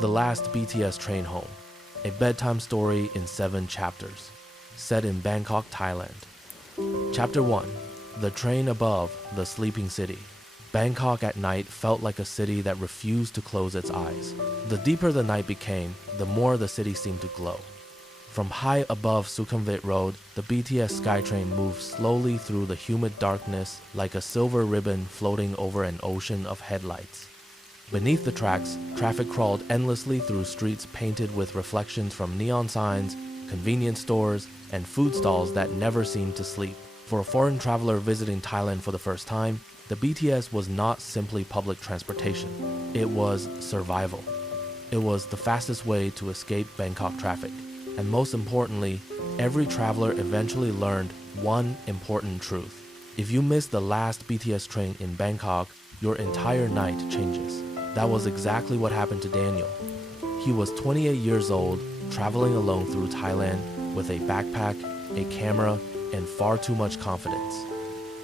The Last BTS Train Home, a bedtime story in 7 chapters, set in Bangkok, Thailand. Chapter 1. The Train Above the Sleeping City. Bangkok at night felt like a city that refused to close its eyes. The deeper the night became, the more the city seemed to glow. From high above Sukhumvit Road, the BTS Skytrain moved slowly through the humid darkness like a silver ribbon floating over an ocean of headlights. Beneath the tracks, traffic crawled endlessly through streets painted with reflections from neon signs, convenience stores, and food stalls that never seemed to sleep. For a foreign traveler visiting Thailand for the first time, the BTS was not simply public transportation. It was survival. It was the fastest way to escape Bangkok traffic. And most importantly, every traveler eventually learned one important truth. If you miss the last BTS train in Bangkok, your entire night changes. That was exactly what happened to Daniel. He was 28 years old, traveling alone through Thailand with a backpack, a camera, and far too much confidence.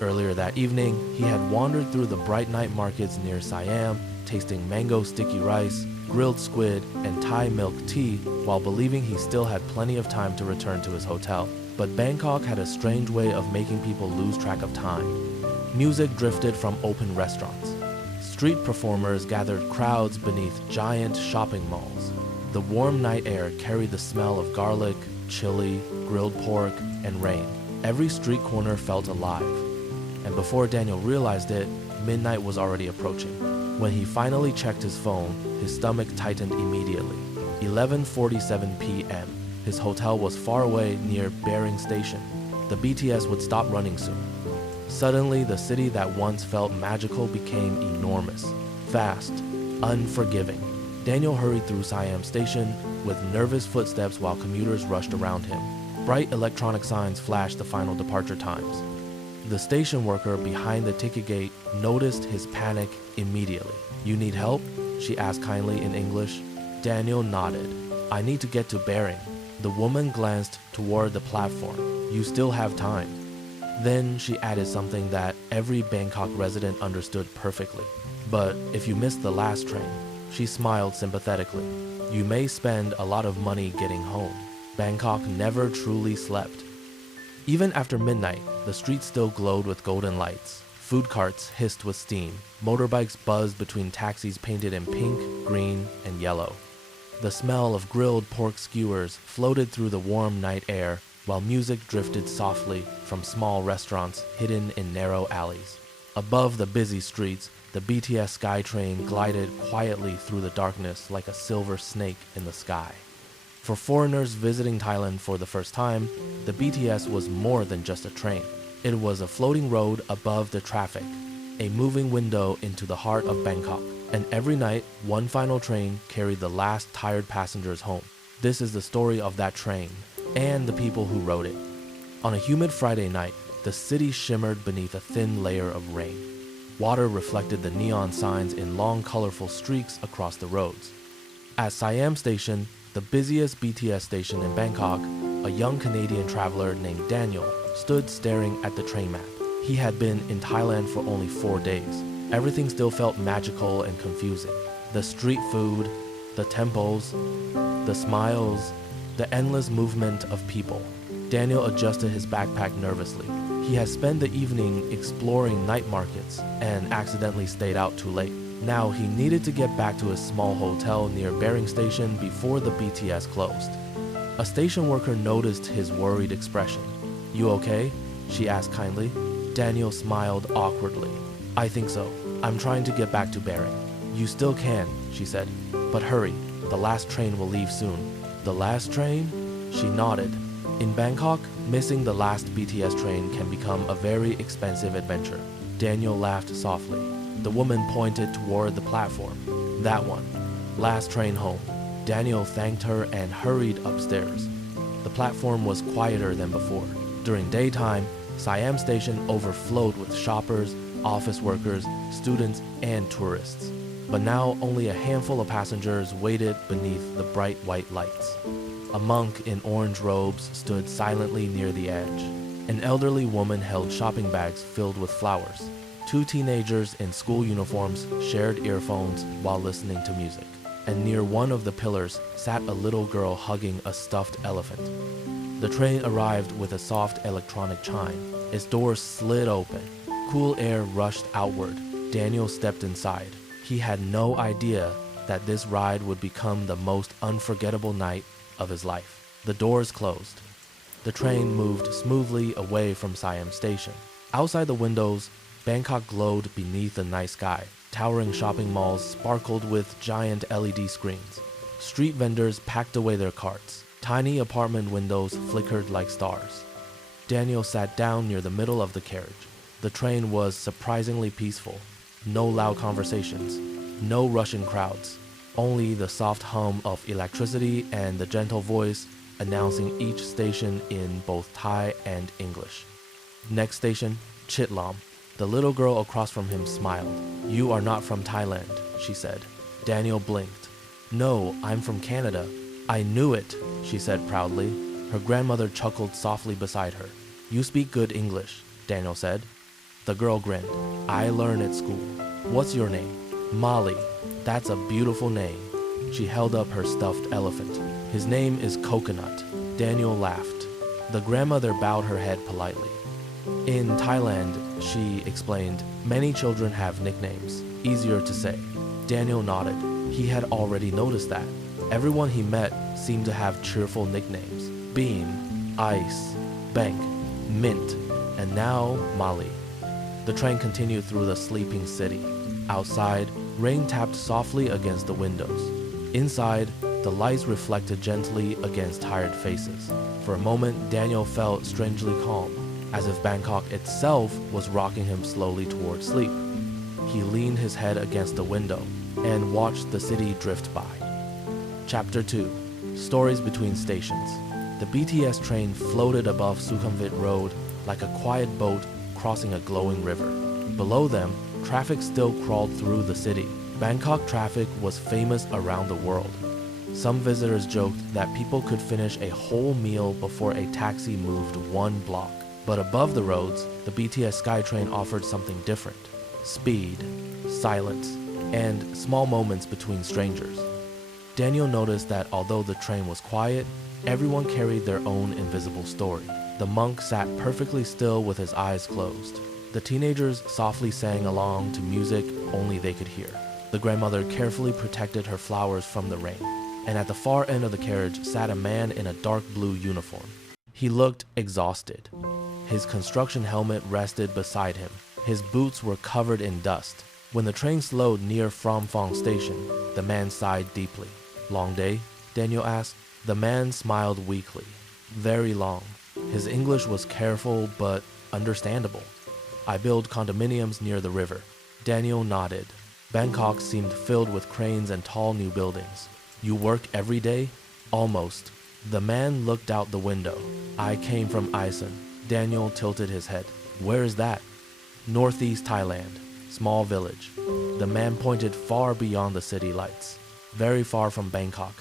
Earlier that evening, he had wandered through the bright night markets near Siam, tasting mango sticky rice, grilled squid, and Thai milk tea while believing he still had plenty of time to return to his hotel. But Bangkok had a strange way of making people lose track of time. Music drifted from open restaurants. Street performers gathered crowds beneath giant shopping malls. The warm night air carried the smell of garlic, chili, grilled pork, and rain. Every street corner felt alive. And before Daniel realized it, midnight was already approaching. When he finally checked his phone, his stomach tightened immediately. 11:47 p.m. His hotel was far away near Bering Station. The BTS would stop running soon. Suddenly, the city that once felt magical became enormous, fast, unforgiving. Daniel hurried through Siam Station with nervous footsteps while commuters rushed around him. Bright electronic signs flashed the final departure times. The station worker behind the ticket gate noticed his panic immediately. "You need help?" she asked kindly in English. Daniel nodded. "I need to get to Bering." The woman glanced toward the platform. "You still have time." Then she added something that every Bangkok resident understood perfectly. "But if you missed the last train," she smiled sympathetically, "you may spend a lot of money getting home." Bangkok never truly slept. Even after midnight, the streets still glowed with golden lights. Food carts hissed with steam. Motorbikes buzzed between taxis painted in pink, green, and yellow. The smell of grilled pork skewers floated through the warm night air, while music drifted softly from small restaurants hidden in narrow alleys. Above the busy streets, the BTS Skytrain glided quietly through the darkness like a silver snake in the sky. For foreigners visiting Thailand for the first time, the BTS was more than just a train. It was a floating road above the traffic, a moving window into the heart of Bangkok. And every night, one final train carried the last tired passengers home. This is the story of that train and the people who rode it. On a humid Friday night, the city shimmered beneath a thin layer of rain. Water reflected the neon signs in long, colorful streaks across the roads. At Siam Station, the busiest BTS station in Bangkok, a young Canadian traveler named Daniel stood staring at the train map. He had been in Thailand for only 4 days. Everything still felt magical and confusing. The street food, the temples, the smiles, the endless movement of people. Daniel adjusted his backpack nervously. He had spent the evening exploring night markets and accidentally stayed out too late. Now he needed to get back to his small hotel near Bering Station before the BTS closed. A station worker noticed his worried expression. "You okay?" she asked kindly. Daniel smiled awkwardly. "I think so. I'm trying to get back to Bering." "You still can," she said. "But hurry, the last train will leave soon." "The last train?" She nodded. In Bangkok, missing the last BTS train can become a very expensive adventure. Daniel laughed softly. The woman pointed toward the platform. "That one. Last train home." Daniel thanked her and hurried upstairs. The platform was quieter than before. During daytime, Siam Station overflowed with shoppers, office workers, students, and tourists. But now only a handful of passengers waited beneath the bright white lights. A monk in orange robes stood silently near the edge. An elderly woman held shopping bags filled with flowers. 2 teenagers in school uniforms shared earphones while listening to music. and near one of the pillars sat a little girl hugging a stuffed elephant. The train arrived with a soft electronic chime. Its doors slid open. Cool air rushed outward. Daniel stepped inside. He had no idea that this ride would become the most unforgettable night of his life. The doors closed. The train moved smoothly away from Siam Station. Outside the windows, Bangkok glowed beneath the night sky. Towering shopping malls sparkled with giant LED screens. Street vendors packed away their carts. Tiny apartment windows flickered like stars. Daniel sat down near the middle of the carriage. The train was surprisingly peaceful. No loud conversations, no rushing crowds, only the soft hum of electricity and the gentle voice announcing each station in both Thai and English. Next station, Chitlam. The little girl across from him smiled. "You are not from Thailand," she said. Daniel blinked. "No, I'm from Canada." "I knew it," she said proudly. Her grandmother chuckled softly beside her. "You speak good English," Daniel said. The girl grinned. "I learn at school." "What's your name?" "Molly." "That's a beautiful name." She held up her stuffed elephant. "His name is Coconut." Daniel laughed. The grandmother bowed her head politely. "In Thailand," she explained, "many children have nicknames, easier to say." Daniel nodded. He had already noticed that. Everyone he met seemed to have cheerful nicknames. Bean, Ice, Bank, Mint, and now Molly. The train continued through the sleeping city. Outside, rain tapped softly against the windows. Inside, the lights reflected gently against tired faces. For a moment, Daniel felt strangely calm, as if Bangkok itself was rocking him slowly toward sleep. He leaned his head against the window and watched the city drift by. Chapter 2. Stories Between Stations. The BTS train floated above Sukhumvit Road like a quiet boat crossing a glowing river. Below them, traffic still crawled through the city. Bangkok traffic was famous around the world. Some visitors joked that people could finish a whole meal before a taxi moved one block. But above the roads, the BTS Skytrain offered something different. Speed, silence, and small moments between strangers. Daniel noticed that although the train was quiet, everyone carried their own invisible story. The monk sat perfectly still with his eyes closed. The teenagers softly sang along to music only they could hear. The grandmother carefully protected her flowers from the rain. And at the far end of the carriage sat a man in a dark blue uniform. He looked exhausted. His construction helmet rested beside him. His boots were covered in dust. When the train slowed near Phrom Phong station, the man sighed deeply. "Long day?" Daniel asked. The man smiled weakly. "Very long." His English was careful but understandable. "I build condominiums near the river." Daniel nodded. Bangkok seemed filled with cranes and tall new buildings. "You work every day?" "Almost." The man looked out the window. "I came from Isan." Daniel tilted his head. "Where is that?" "Northeast Thailand. Small village." The man pointed far beyond the city lights. "Very far from Bangkok."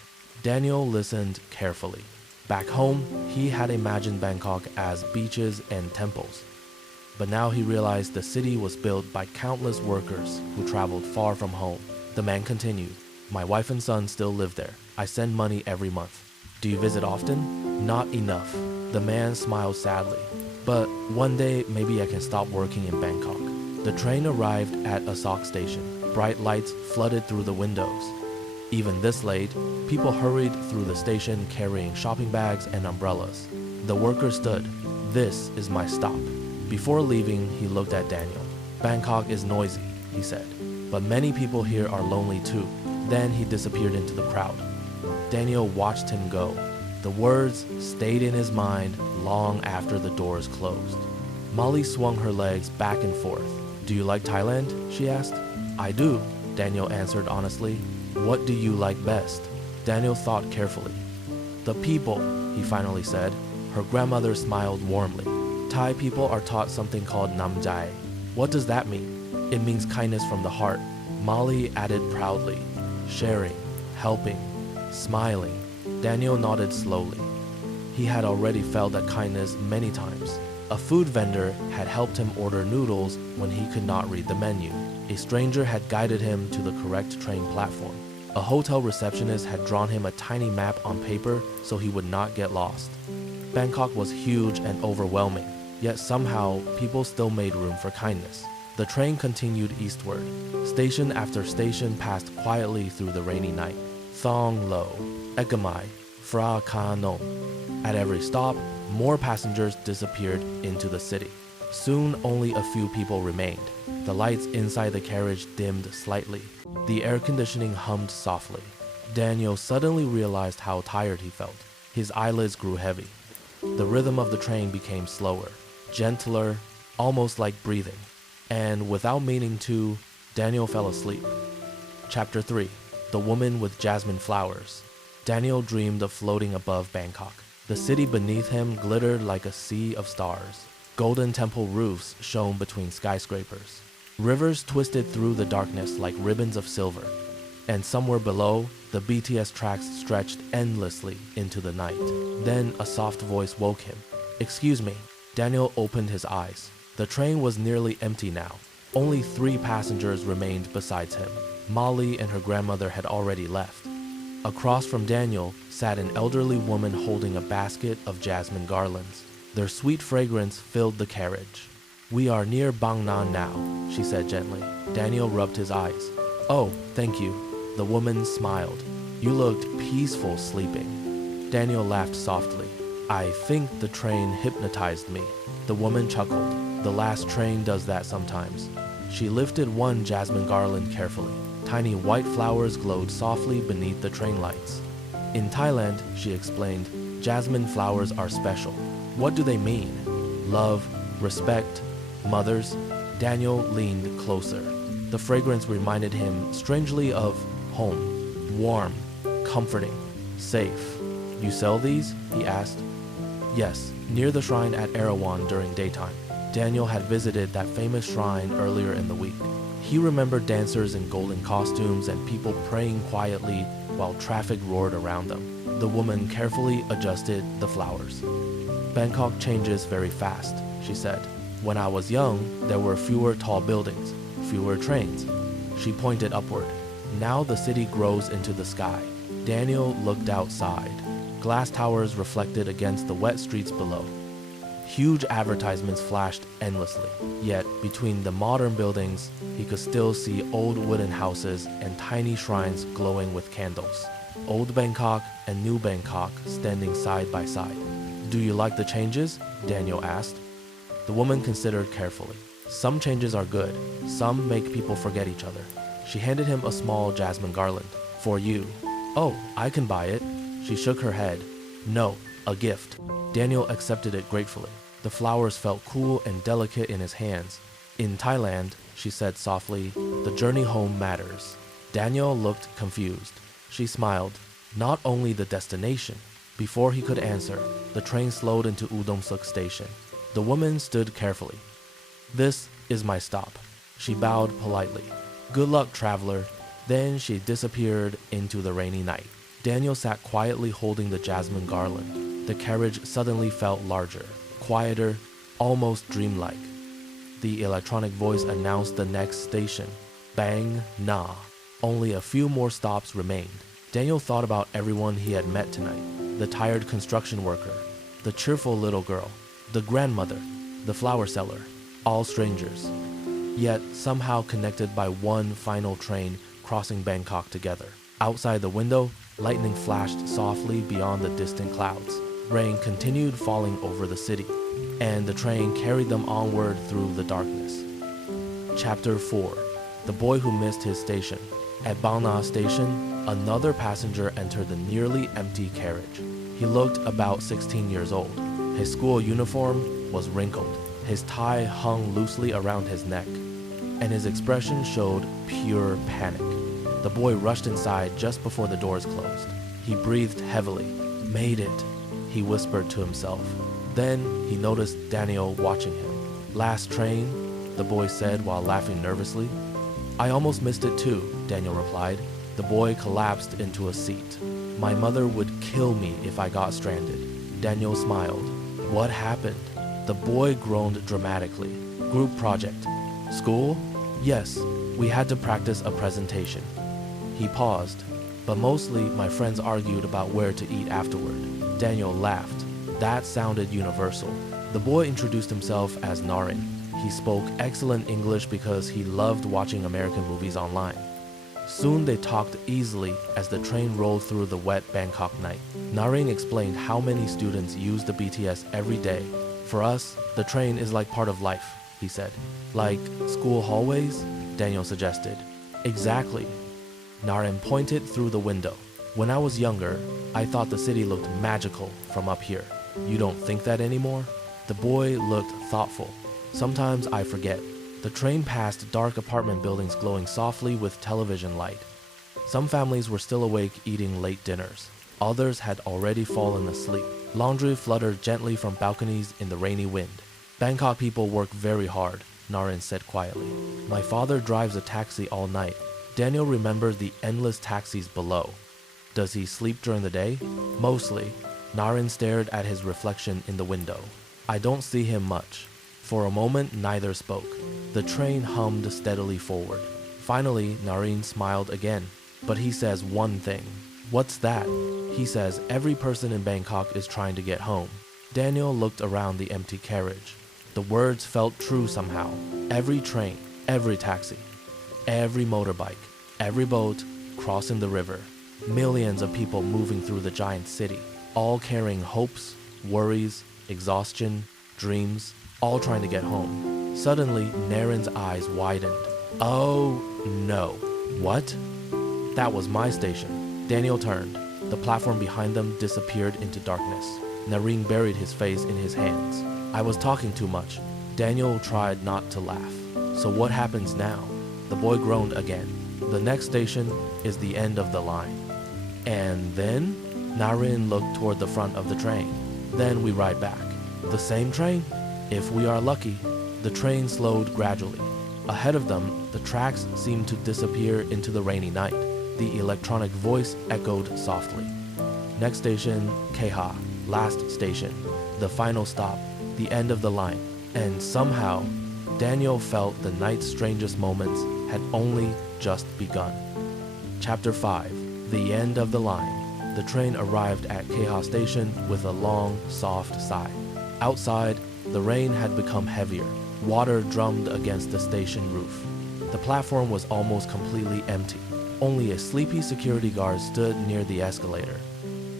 Daniel listened carefully. Back home, he had imagined Bangkok as beaches and temples. But now he realized the city was built by countless workers who traveled far from home. The man continued. "My wife and son still live there. I send money every month." "Do you visit often?" "Not enough." The man smiled sadly. "But one day, maybe I can stop working in Bangkok." The train arrived at Asok station. Bright lights flooded through the windows. Even this late, people hurried through the station carrying shopping bags and umbrellas. The worker stood. "This is my stop." Before leaving, he looked at Daniel. "Bangkok is noisy," he said, "but many people here are lonely too." Then he disappeared into the crowd. Daniel watched him go. The words stayed in his mind long after the doors closed. Molly swung her legs back and forth. "Do you like Thailand?" she asked. "I do," Daniel answered honestly. "What do you like best?" Daniel thought carefully. "The people," he finally said. Her grandmother smiled warmly. "Thai people are taught something called namjai." "What does that mean?" "It means kindness from the heart," Molly added proudly. "Sharing, helping, smiling." Daniel nodded slowly. He had already felt that kindness many times. A food vendor had helped him order noodles when he could not read the menu. A stranger had guided him to the correct train platform. A hotel receptionist had drawn him a tiny map on paper so he would not get lost. Bangkok was huge and overwhelming, yet somehow people still made room for kindness. The train continued eastward. Station after station passed quietly through the rainy night. Thong Lo, Ekamai, Phra Ka Non. At every stop, more passengers disappeared into the city. Soon only a few people remained. The lights inside the carriage dimmed slightly. The air conditioning hummed softly. Daniel suddenly realized how tired he felt. His eyelids grew heavy. The rhythm of the train became slower, gentler, almost like breathing. And without meaning to, Daniel fell asleep. Chapter 3. The Woman with Jasmine Flowers. Daniel dreamed of floating above Bangkok. The city beneath him glittered like a sea of stars. Golden temple roofs shone between skyscrapers. Rivers twisted through the darkness like ribbons of silver. And somewhere below, the BTS tracks stretched endlessly into the night. Then a soft voice woke him. "Excuse me." Daniel opened his eyes. The train was nearly empty now. Only 3 passengers remained besides him. Molly and her grandmother had already left. Across from Daniel sat an elderly woman holding a basket of jasmine garlands. Their sweet fragrance filled the carriage. "We are near Bang Nan now," she said gently. Daniel rubbed his eyes. "Oh, thank you." The woman smiled. "You looked peaceful sleeping." Daniel laughed softly. "I think the train hypnotized me." The woman chuckled. "The last train does that sometimes." She lifted one jasmine garland carefully. Tiny white flowers glowed softly beneath the train lights. "In Thailand," she explained, "jasmine flowers are special." "What do they mean?" "Love, respect, mothers." Daniel leaned closer. The fragrance reminded him strangely of home. Warm, comforting, safe. "You sell these?" he asked. "Yes, near the shrine at Erawan during daytime." Daniel had visited that famous shrine earlier in the week. He remembered dancers in golden costumes and people praying quietly while traffic roared around them. The woman carefully adjusted the flowers. "Bangkok changes very fast," she said. "When I was young, there were fewer tall buildings, fewer trains." She pointed upward. "Now the city grows into the sky." Daniel looked outside. Glass towers reflected against the wet streets below. Huge advertisements flashed endlessly, yet between the modern buildings, he could still see old wooden houses and tiny shrines glowing with candles. Old Bangkok and New Bangkok standing side by side. "Do you like the changes?" Daniel asked. The woman considered carefully. "Some changes are good, some make people forget each other." She handed him a small jasmine garland. "For you." "Oh, I can buy it." She shook her head. "No, a gift." Daniel accepted it gratefully. The flowers felt cool and delicate in his hands. "In Thailand," she said softly, "the journey home matters." Daniel looked confused. She smiled. "Not only the destination." Before he could answer, the train slowed into Udomsuk station. The woman stood carefully. "This is my stop." She bowed politely. "Good luck, traveler." Then she disappeared into the rainy night. Daniel sat quietly holding the jasmine garland. The carriage suddenly felt larger, quieter, almost dreamlike. The electronic voice announced the next station, Bang Na. Only a few more stops remained. Daniel thought about everyone he had met tonight. The tired construction worker, the cheerful little girl, the grandmother, the flower seller, all strangers, yet somehow connected by one final train crossing Bangkok together. Outside the window, lightning flashed softly beyond the distant clouds. Rain continued falling over the city, and the train carried them onward through the darkness. Chapter 4. The Boy Who Missed His Station. At Bana Station, another passenger entered the nearly empty carriage. He looked about 16 years old. His school uniform was wrinkled. His tie hung loosely around his neck, and his expression showed pure panic. The boy rushed inside just before the doors closed. He breathed heavily. "Made it," he whispered to himself. Then he noticed Daniel watching him. "Last train," the boy said while laughing nervously. "I almost missed it too," Daniel replied. The boy collapsed into a seat. "My mother would kill me if I got stranded." Daniel smiled. "What happened?" The boy groaned dramatically. "Group project." "School?" "Yes, we had to practice a presentation." He paused. but mostly my friends argued about where to eat afterward. Daniel laughed. That sounded universal. The boy introduced himself as Naren. He spoke excellent English because he loved watching American movies online. Soon they talked easily as the train rolled through the wet Bangkok night. Naren explained how many students use the BTS every day. For us, the train is like part of life, he said. Like school hallways? Daniel suggested. Exactly. Naren pointed through the window. When I was younger, I thought the city looked magical from up here. You don't think that anymore? The boy looked thoughtful. Sometimes I forget. The train passed dark apartment buildings glowing softly with television light. Some families were still awake eating late dinners. Others had already fallen asleep. Laundry fluttered gently from balconies in the rainy wind. Bangkok people work very hard, Naren said quietly. My father drives a taxi all night. Daniel remembers the endless taxis below. Does he sleep during the day? Mostly. Naren stared at his reflection in the window. I don't see him much. For a moment, neither spoke. The train hummed steadily forward. Finally, Naren smiled again. But he says one thing. What's that? He says every person in Bangkok is trying to get home. Daniel looked around the empty carriage. The words felt true somehow. Every train, every taxi, every motorbike, every boat crossing the river. Millions of people moving through the giant city, all carrying hopes, worries, exhaustion, dreams, all trying to get home. Suddenly, Naren's eyes widened. Oh, no. What? That was my station. Daniel turned. The platform behind them disappeared into darkness. Naren buried his face in his hands. I was talking too much. Daniel tried not to laugh. So what happens now? The boy groaned again. The next station is the end of the line. And then? Naren looked toward the front of the train. Then we ride back. The same train? If we are lucky. The train slowed gradually. Ahead of them, the tracks seemed to disappear into the rainy night. The electronic voice echoed softly. Next station, Keha. Last station. The final stop. The end of the line. And somehow, Daniel felt the night's strangest moments had only just begun. Chapter 5. The End of the Line. The train arrived at Keha Station with a long, soft sigh. Outside, the rain had become heavier. Water drummed against the station roof. The platform was almost completely empty. Only a sleepy security guard stood near the escalator.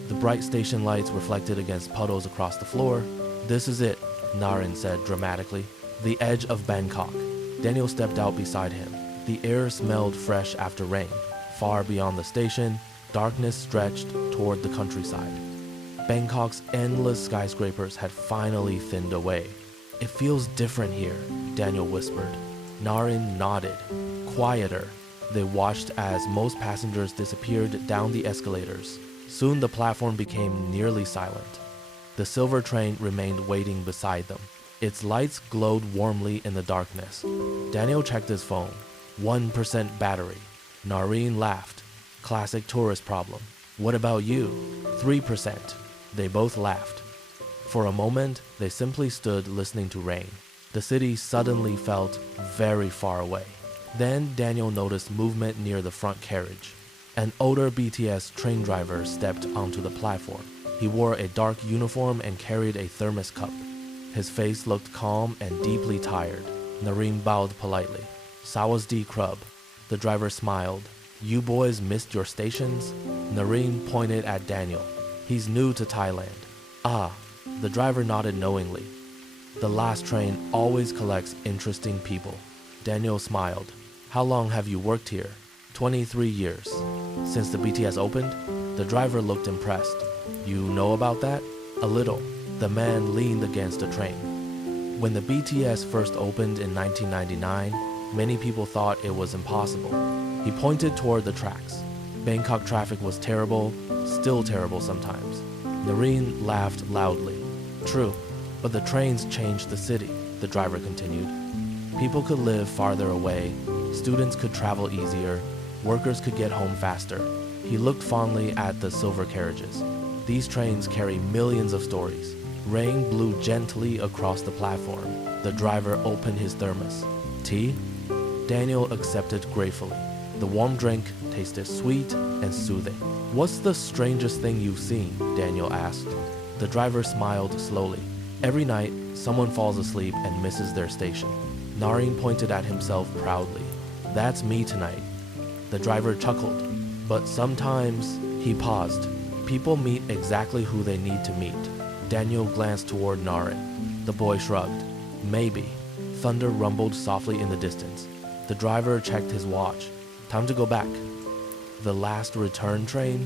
The bright station lights reflected against puddles across the floor. This is it, Naren said dramatically. The edge of Bangkok. Daniel stepped out beside him. The air smelled fresh after rain. Far beyond the station, darkness stretched toward the countryside. Bangkok's endless skyscrapers had finally thinned away. It feels different here, Daniel whispered. Naren nodded. Quieter. They watched as most passengers disappeared down the escalators. Soon the platform became nearly silent. The silver train remained waiting beside them. Its lights glowed warmly in the darkness. Daniel checked his phone. 1% battery. Naren laughed. Classic tourist problem. What about you? 3%. They both laughed. For a moment, they simply stood listening to rain. The city suddenly felt very far away. Then Daniel noticed movement near the front carriage. An older BTS train driver stepped onto the platform. He wore a dark uniform and carried a thermos cup. His face looked calm and deeply tired. Naren bowed politely. Sawadee Krub. The driver smiled. You boys missed your stations? Naren pointed at Daniel. He's new to Thailand. Ah, the driver nodded knowingly. The last train always collects interesting people. Daniel smiled. How long have you worked here? 23 years. Since the BTS opened? The driver looked impressed. You know about that? A little. The man leaned against the train. When the BTS first opened in 1999, many people thought it was impossible. He pointed toward the tracks. Bangkok traffic was terrible, still terrible sometimes. Naren laughed loudly. True, but the trains changed the city, the driver continued. People could live farther away, students could travel easier, workers could get home faster. He looked fondly at the silver carriages. These trains carry millions of stories. Rain blew gently across the platform. The driver opened his thermos. Tea? Daniel accepted gratefully. The warm drink tasted sweet and soothing. "What's the strangest thing you've seen?" Daniel asked. The driver smiled slowly. "Every night, someone falls asleep and misses their station." Nareen pointed at himself proudly. "That's me tonight." The driver chuckled. "But sometimes," he paused, "people meet exactly who they need to meet." Daniel glanced toward Nareen. The boy shrugged. "Maybe." Thunder rumbled softly in the distance. The driver checked his watch. "Time to go back." "The last return train?"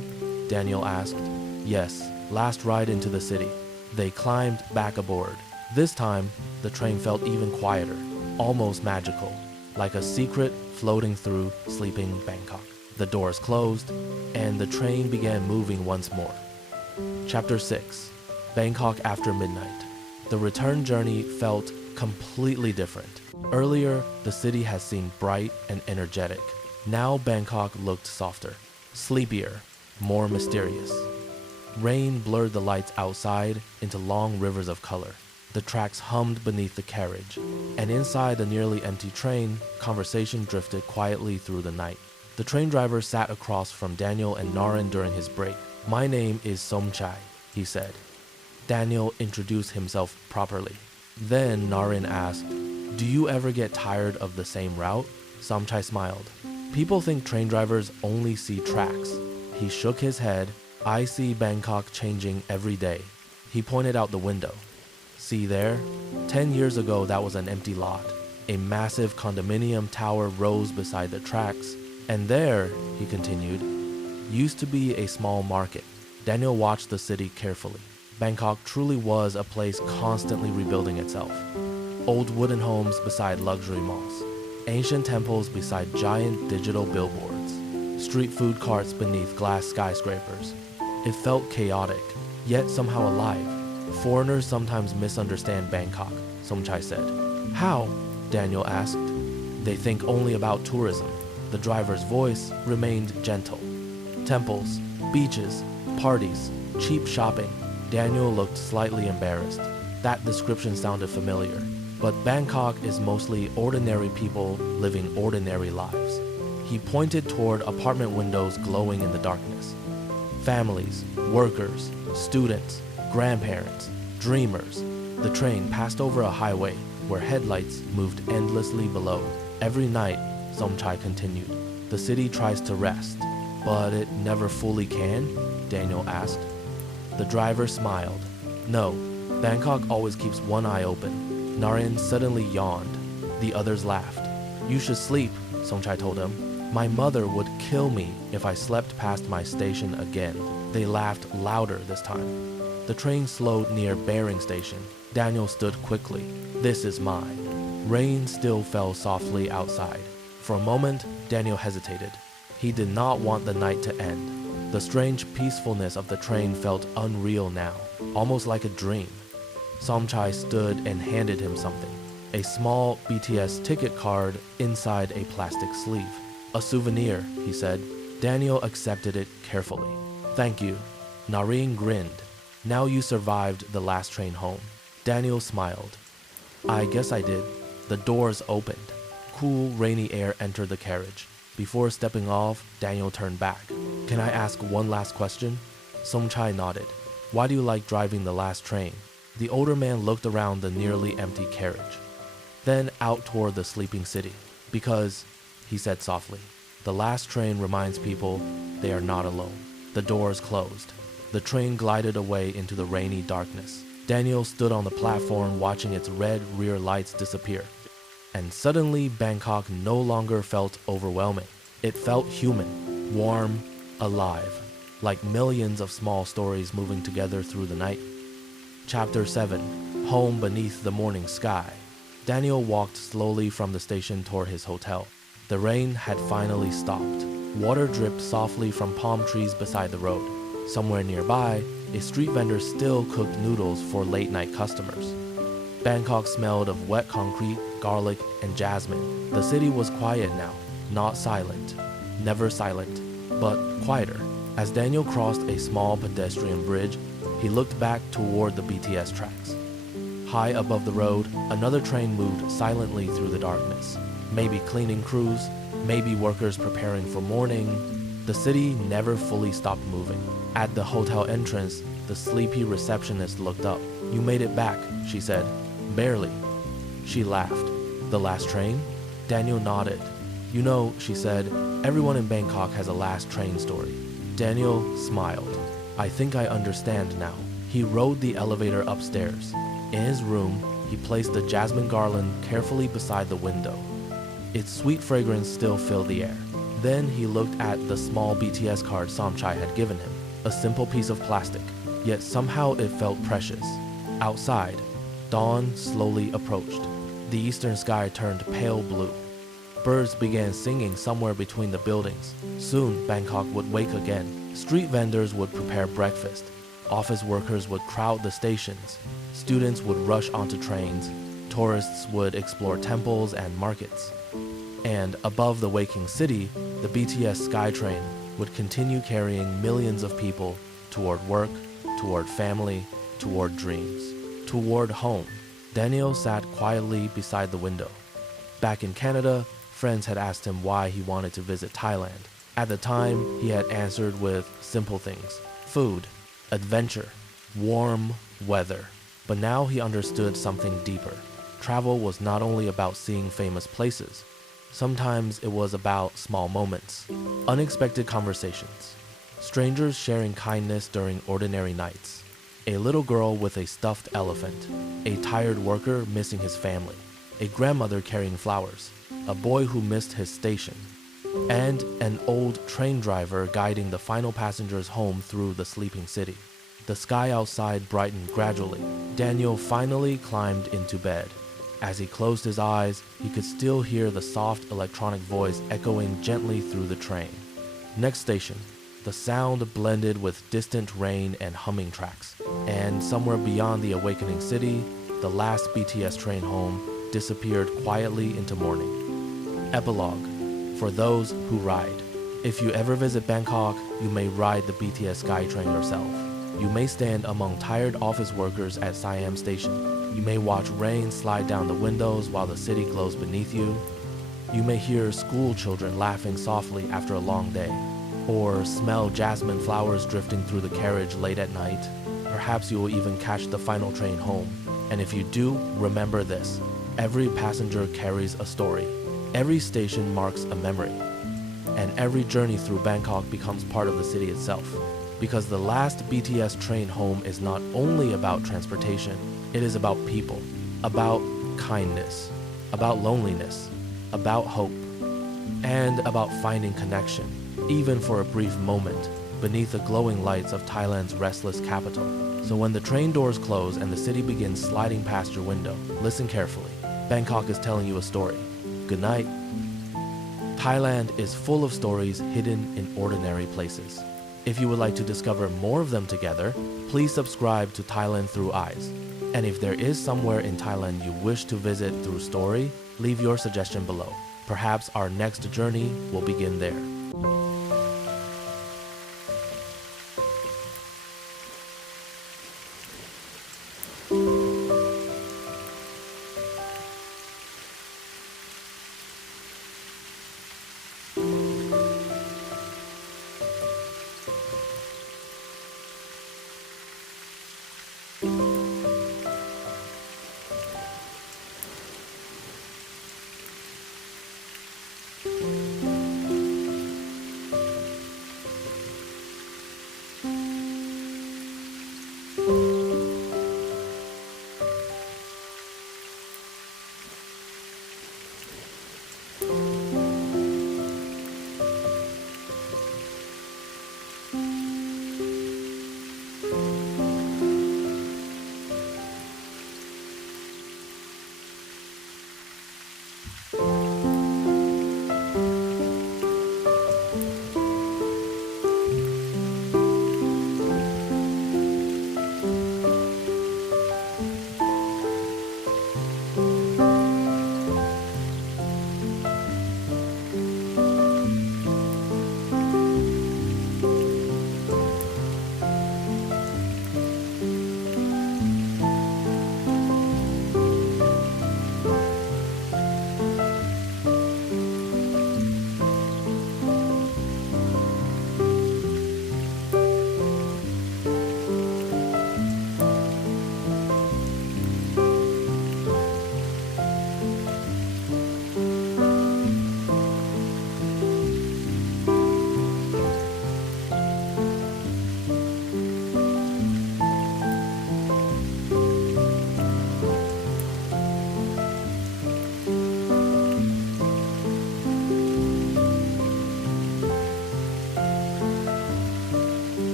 Daniel asked. "Yes, last ride into the city." They climbed back aboard. This time, the train felt even quieter, almost magical, like a secret floating through sleeping Bangkok. The doors closed, and the train began moving once more. Chapter 6. Bangkok after midnight. The return journey felt completely different. Earlier, the city had seemed bright and energetic. Now Bangkok looked softer, sleepier, more mysterious. Rain blurred the lights outside into long rivers of color. The tracks hummed beneath the carriage, and inside the nearly empty train, conversation drifted quietly through the night. The train driver sat across from Daniel and Nareen during his break. "My name is Somchai," he said. Daniel introduced himself properly. Then Nareen asked, "Do you ever get tired of the same route?" Somchai smiled. "People think train drivers only see tracks." He shook his head. "I see Bangkok changing every day." He pointed out the window. "See there? 10 years ago, that was an empty lot. A massive condominium tower rose beside the tracks. And there," he continued, "used to be a small market." Daniel watched the city carefully. Bangkok truly was a place constantly rebuilding itself. Old wooden homes beside luxury malls. Ancient temples beside giant digital billboards. Street food carts beneath glass skyscrapers. It felt chaotic, yet somehow alive. "Foreigners sometimes misunderstand Bangkok," Somchai said. "How?" Daniel asked. "They think only about tourism." The driver's voice remained gentle. "Temples, beaches, parties, cheap shopping." Daniel looked slightly embarrassed. That description sounded familiar. But Bangkok is mostly ordinary people living ordinary lives. He pointed toward apartment windows glowing in the darkness. Families, workers, students, grandparents, dreamers. The train passed over a highway where headlights moved endlessly below. "Every night," Somchai continued, "the city tries to rest. But it never fully can?" Daniel asked. The driver smiled. "No, Bangkok always keeps one eye open." Nareen suddenly yawned. The others laughed. "You should sleep," Somchai told him. "My mother would kill me if I slept past my station again." They laughed louder this time. The train slowed near Bering Station. Daniel stood quickly. "This is mine." Rain still fell softly outside. For a moment, Daniel hesitated. He did not want the night to end. The strange peacefulness of the train felt unreal now, almost like a dream. Somchai stood and handed him something. A small BTS ticket card inside a plastic sleeve. "A souvenir," he said. Daniel accepted it carefully. "Thank you." Nareen grinned. "Now you survived the last train home." Daniel smiled. "I guess I did." The doors opened. Cool, rainy air entered the carriage. Before stepping off, Daniel turned back. "Can I ask one last question?" Somchai nodded. "Why do you like driving the last train?" The older man looked around the nearly empty carriage, then out toward the sleeping city. "Because," he said softly, "the last train reminds people they are not alone." The doors closed. The train glided away into the rainy darkness. Daniel stood on the platform watching its red rear lights disappear. And suddenly Bangkok no longer felt overwhelming. It felt human, warm, alive, like millions of small stories moving together through the night. Chapter 7. Home Beneath the Morning Sky. Daniel walked slowly from the station toward his hotel. The rain had finally stopped. Water dripped softly from palm trees beside the road. Somewhere nearby, a street vendor still cooked noodles for late-night customers. Bangkok smelled of wet concrete, garlic, and jasmine. The city was quiet now, not silent, never silent, but quieter. As Daniel crossed a small pedestrian bridge, he looked back toward the BTS tracks. High above the road, another train moved silently through the darkness. Maybe cleaning crews, maybe workers preparing for morning, The city never fully stopped moving. At the hotel entrance, the sleepy receptionist looked up. "You made it back," she said. "Barely." She laughed. "The last train?" Daniel nodded. "You know," she said, "everyone in Bangkok has a last train story." Daniel smiled. "I think I understand now." He rode the elevator upstairs. In his room, he placed the jasmine garland carefully beside the window. Its sweet fragrance still filled the air. Then he looked at the small BTS card Somchai had given him, a simple piece of plastic, yet somehow it felt precious. Outside, dawn slowly approached. The eastern sky turned pale blue. Birds began singing somewhere between the buildings. Soon, Bangkok would wake again. Street vendors would prepare breakfast. Office workers would crowd the stations. Students would rush onto trains. Tourists would explore temples and markets. And above the waking city, the BTS Skytrain would continue carrying millions of people toward work, toward family, toward dreams, toward home. Daniel sat quietly beside the window. Back in Canada, friends had asked him why he wanted to visit Thailand. At the time, he had answered with simple things: food, adventure, warm weather. But now he understood something deeper. Travel was not only about seeing famous places. Sometimes it was about small moments, unexpected conversations, strangers sharing kindness during ordinary nights, a little girl with a stuffed elephant, a tired worker missing his family, a grandmother carrying flowers, a boy who missed his station, and an old train driver guiding the final passengers home through the sleeping city. The sky outside brightened gradually. Daniel finally climbed into bed. As he closed his eyes, he could still hear the soft electronic voice echoing gently through the train. Next station, the sound blended with distant rain and humming tracks. And somewhere beyond the awakening city, the last BTS train home disappeared quietly into morning. Epilogue: for those who ride. If you ever visit Bangkok, you may ride the BTS Skytrain yourself. You may stand among tired office workers at Siam Station. You may watch rain slide down the windows while the city glows beneath you. You may hear school children laughing softly after a long day, or smell jasmine flowers drifting through the carriage late at night. Perhaps you will even catch the final train home. And if you do, remember this: every passenger carries a story. Every station marks a memory. And every journey through Bangkok becomes part of the city itself. Because the last BTS train home is not only about transportation, it is about people, about kindness, about loneliness, about hope, and about finding connection, even for a brief moment, beneath the glowing lights of Thailand's restless capital. So when the train doors close and the city begins sliding past your window, listen carefully. Bangkok is telling you a story. Good night. Thailand is full of stories hidden in ordinary places. If you would like to discover more of them together, please subscribe to Thailand Through Eyes. And if there is somewhere in Thailand you wish to visit through story, leave your suggestion below. Perhaps our next journey will begin there.